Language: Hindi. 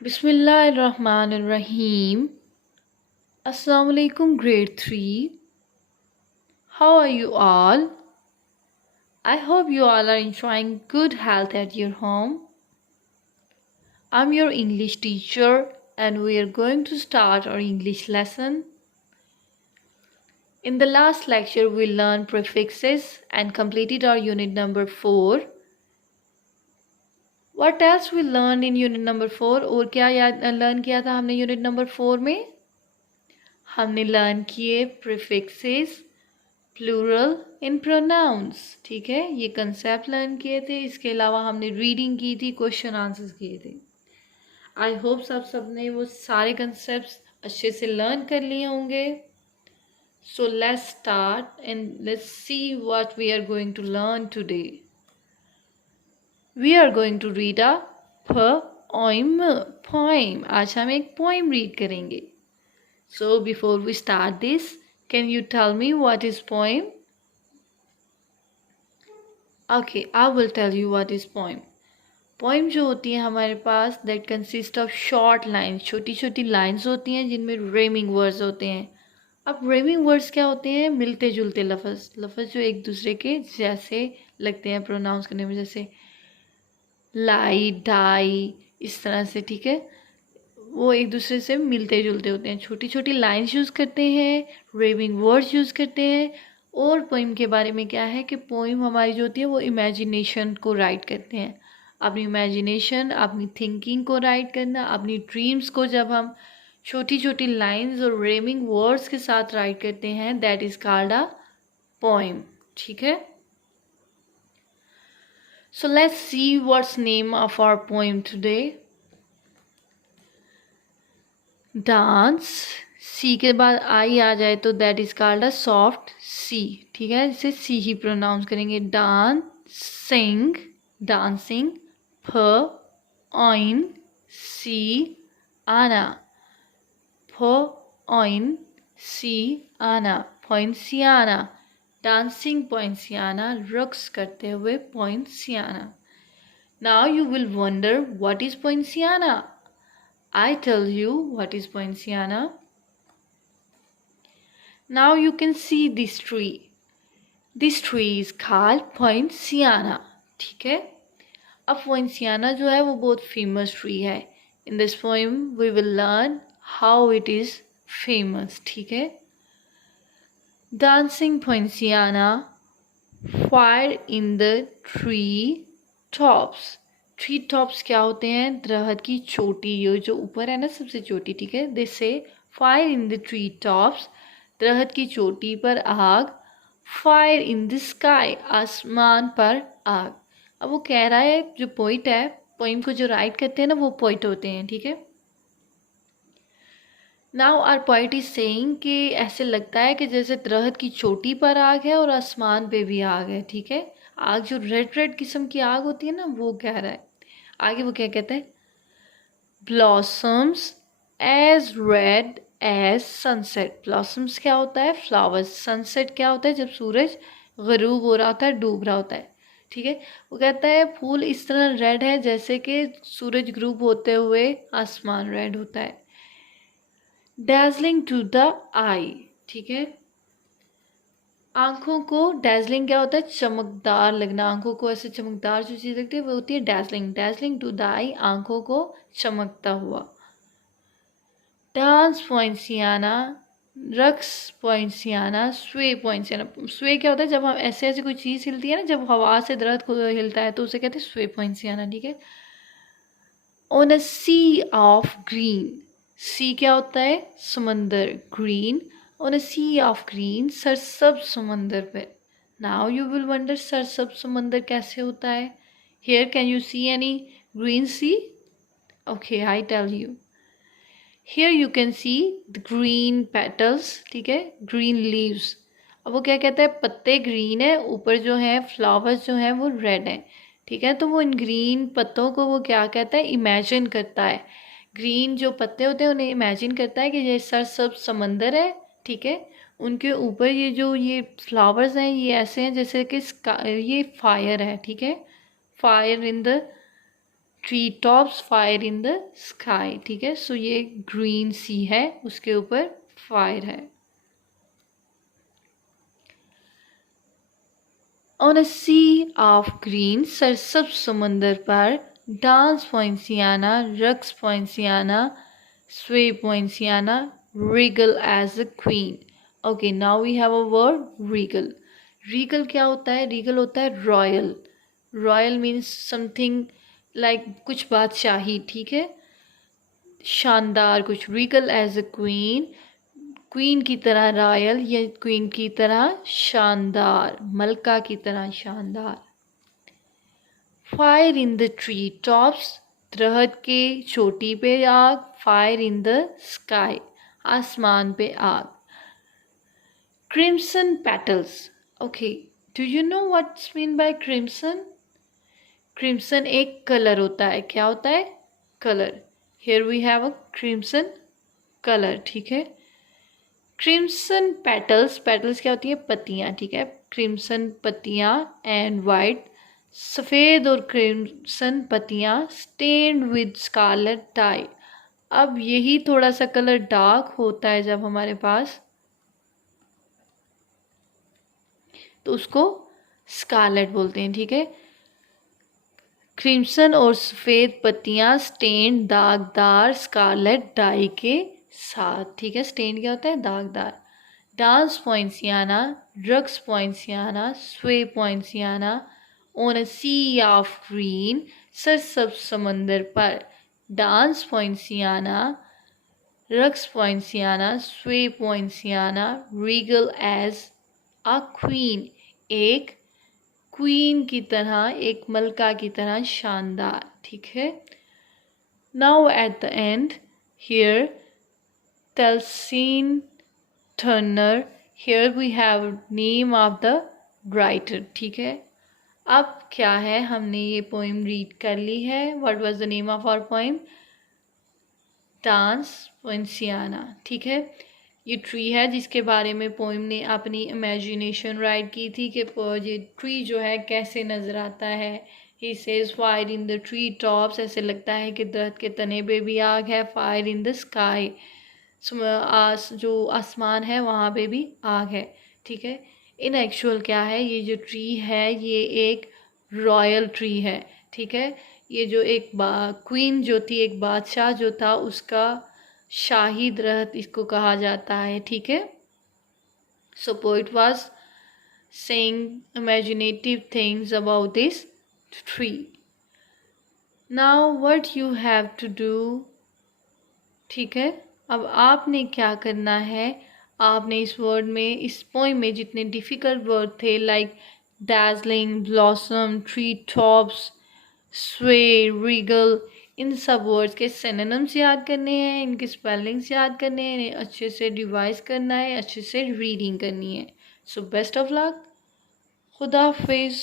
Bismillahirrahmanirrahim. Assalamu alaikum, grade 3. How are you all? I hope you all are enjoying good health at your home. I'm your English teacher and we are going to start our English lesson. In the last lecture, we learned prefixes and completed our unit number 4. What else we learned in unit number 4? और क्या लर्न किया था हमने unit number 4 में? हमने लर्न किए प्रीफिक्सेस, प्लूरल इन प्रोनाउंस. ठीक है, ये कंसेप्ट लर्न किए थे. इसके अलावा हमने रीडिंग की थी, क्वेश्चन आंसर्स किए थे. आई होप सबने वो सारे कंसेप्ट अच्छे से लर्न कर लिए होंगे. So let's start and let's see what we are going to learn today. We are going to read a poem. आज हम एक पोएम रीड करेंगे. So before we start this, can you tell me what is poem? Okay, I will tell you what is poem. Poem जो होती है हमारे पास that consist of short lines, छोटी छोटी lines होती हैं जिनमें rhyming words होते हैं. अब rhyming words क्या होते हैं? मिलते जुलते लफ्ज़ जो एक दूसरे के जैसे लगते हैं प्रोनाउंस करने में, जैसे लाई, डाई, इस तरह से. ठीक है, वो एक दूसरे से मिलते जुलते होते हैं. छोटी छोटी लाइन्स यूज़ करते हैं, रेविंग वर्ड्स यूज़ करते हैं. और पोइम के बारे में क्या है कि पोइम हमारी जो होती है वो इमेजिनेशन को राइट करते हैं. अपनी इमेजिनेशन, अपनी थिंकिंग को राइट करना, अपनी ड्रीम्स को जब हम छोटी छोटी लाइन्स और रेविंग वर्ड्स के साथ राइट करते हैं, that is called a poem. ठीक है, so let's see what's name of our poem today. Dance. C के बाद आई आ जाए तो that is called a soft C. ठीक है, इसे सी ही प्रोनाउंस करेंगे. Dancing, dancing. Poinciana, फ ऑइन सी आना, पॉइंसियाना. डांसिंग पॉइंसियाना, रक्स करते हुए poinciana. Now you will wonder what is poinciana. I tell you what is poinciana. Now you can see this tree. This tree is called poinciana. ठीक है, अब poinciana जो है वो बहुत famous tree है. In this poem we will learn how it is famous. ठीक है, dancing poinciana, fire in the tree tops. Tree tops क्या होते हैं? दरख्त की चोटी, ये जो ऊपर है ना सबसे चोटी. ठीक है, दे से fire in the tree tops, दरख्त की चोटी पर आग. फायर इन द स्काई, आसमान पर आग. अब वो कह रहा है, जो पोइट है, पोइम को जो राइट करते हैं ना वो पोइट होते हैं. ठीक है, now our poet is saying कि ऐसे लगता है कि जैसे दरख्त की चोटी पर आग है और आसमान पे भी आग है. ठीक है, आग जो रेड रेड किस्म की आग होती है ना, वो कह रहा है. आगे वो क्या कहते हैं? Blossoms as red as sunset. Blossoms क्या होता है? फ्लावर्स. सनसेट क्या होता है? जब सूरज गरूब हो रहा होता है, डूब रहा होता है. ठीक है, वो कहता है फूल इस तरह रेड है जैसे कि सूरज ग्रूब होते हुए आसमान रेड होता है. डैजलिंग टू द आई. ठीक है, आंखों को, डैजलिंग क्या होता है? चमकदार लगना. आंखों को ऐसे चमकदार जो चीज़ लगती है वो होती है डैजलिंग. डैजलिंग टू द आई, आंखों को चमकता हुआ. डांस पॉइंसियाना, रक्स पॉइंसियाना, स्वे पॉइंसियाना. स्वे क्या होता है? जब हम ऐसे ऐसे कोई चीज़ हिलती है ना, जब हवा से दरख्त को हिलता है तो उसे कहते हैं स्वे पॉइंसियाना. ठीक है, on a sea of green. Sea क्या होता है? समंदर. Green, on a sea of green, सरसब्ज समंदर पे. नाउ यू विल वंडर सरसब्ज समंदर कैसे होता है. Here can you see any green sea? Okay, I tell you. Here you can see the green petals. ठीक है, ग्रीन लीव्स. अब वो क्या कहता है? पत्ते ग्रीन है, ऊपर जो है फ्लावर्स जो हैं वो रेड हैं. ठीक है, तो वो इन ग्रीन पत्तों को वो क्या कहता है? इमेजिन करता है. ग्रीन जो पत्ते होते हैं उन्हें इमेजिन करता है कि ये सरसब्ज समंदर है. ठीक है, उनके ऊपर ये जो ये फ्लावर्स हैं ये ऐसे हैं जैसे कि ये फायर है. ठीक है, fire in the tree tops fire in the sky, ठीक है। सो ये ग्रीन सी है, उसके ऊपर फायर है। On a sea of green, सरसब्ज समंदर पर, डांस पॉइंसियाना, रक्स poinciana, sway poinciana, regal as a queen. Okay, now we have a word regal. Regal क्या होता है? रिगल होता है royal. Royal means something like कुछ बादशाही, ठीक है, शानदार कुछ। Regal as a queen, queen की तरह रॉयल या क्वीन की तरह शानदार, मलका की तरह शानदार। Fire in the tree tops, दरख्त के चोटी पे आग। फायर इन द स्काई, आसमान पे आग। Crimson petals, okay, do you know what's mean by crimson? Crimson एक कलर होता है। क्या होता है? Colour. Here we have a crimson colour, ठीक है। क्रिम्सन पेटल्स, पेटल्स क्या होती है? पत्तियाँ, ठीक है। क्रिम्सन पत्तियाँ एंड वाइट, सफ़ेद और क्रिम्सन पत्तियाँ, स्टेन्ड विद स्कारलेट डाई। अब यही थोड़ा सा कलर डार्क होता है जब हमारे पास, तो उसको स्कारलेट बोलते हैं, ठीक है। क्रिम्सन और सफ़ेद पत्तियाँ स्टेन्ड, दागदार, स्कारलेट डाई के साथ, ठीक है। स्टेन्ड क्या होता है? दागदार। डांस पॉइंसियाना, रक्स poinciana, sway poinciana, on a sea of green, सरसब्ज समंदर पर। डांस पॉइंसियाना, रक्स poinciana, sway poinciana, regal as a queen, एक क्वीन की तरह, एक मलका की तरह शानदार, ठीक है। Now at the end here तलसीन Turner, here we have name of the writer, ठीक है। अब क्या है, हमने ये पोइम रीड कर ली है। What was the name of our poem? Dance poinciana, ठीक है। ये ट्री है जिसके बारे में पोइम ने अपनी इमेजिनेशन राइट की थी कि ये ट्री जो है कैसे नज़र आता है। He says fire in the tree tops, ऐसे लगता है कि दरख्त के तने पे भी आग है। फायर इन द स्काई, जो आसमान है वहाँ पे भी आग है, ठीक है। इन एक्चुअल क्या है, ये जो ट्री है ये एक रॉयल ट्री है, ठीक है। ये जो एक क्वीन जो थी, एक बादशाह जो था, उसका शाही दरख्त इसको कहा जाता है, ठीक है। So poet was saying imaginative things about this tree. Now what you have to do, ठीक है। अब आपने क्या करना है, आपने इस वर्ड में, इस पोइम में जितने डिफ़िकल्ट वर्ड थे like dazzling, blossom, tree tops, स्वे, रीगल, इन सब वर्ड्स के सिनोनिम्स याद करने हैं, इनके स्पेलिंग्स याद करने हैं, इन्हें अच्छे से रिवाइज करना है, अच्छे से रीडिंग करनी है। सो बेस्ट ऑफ लक, खुदा हाफिज़।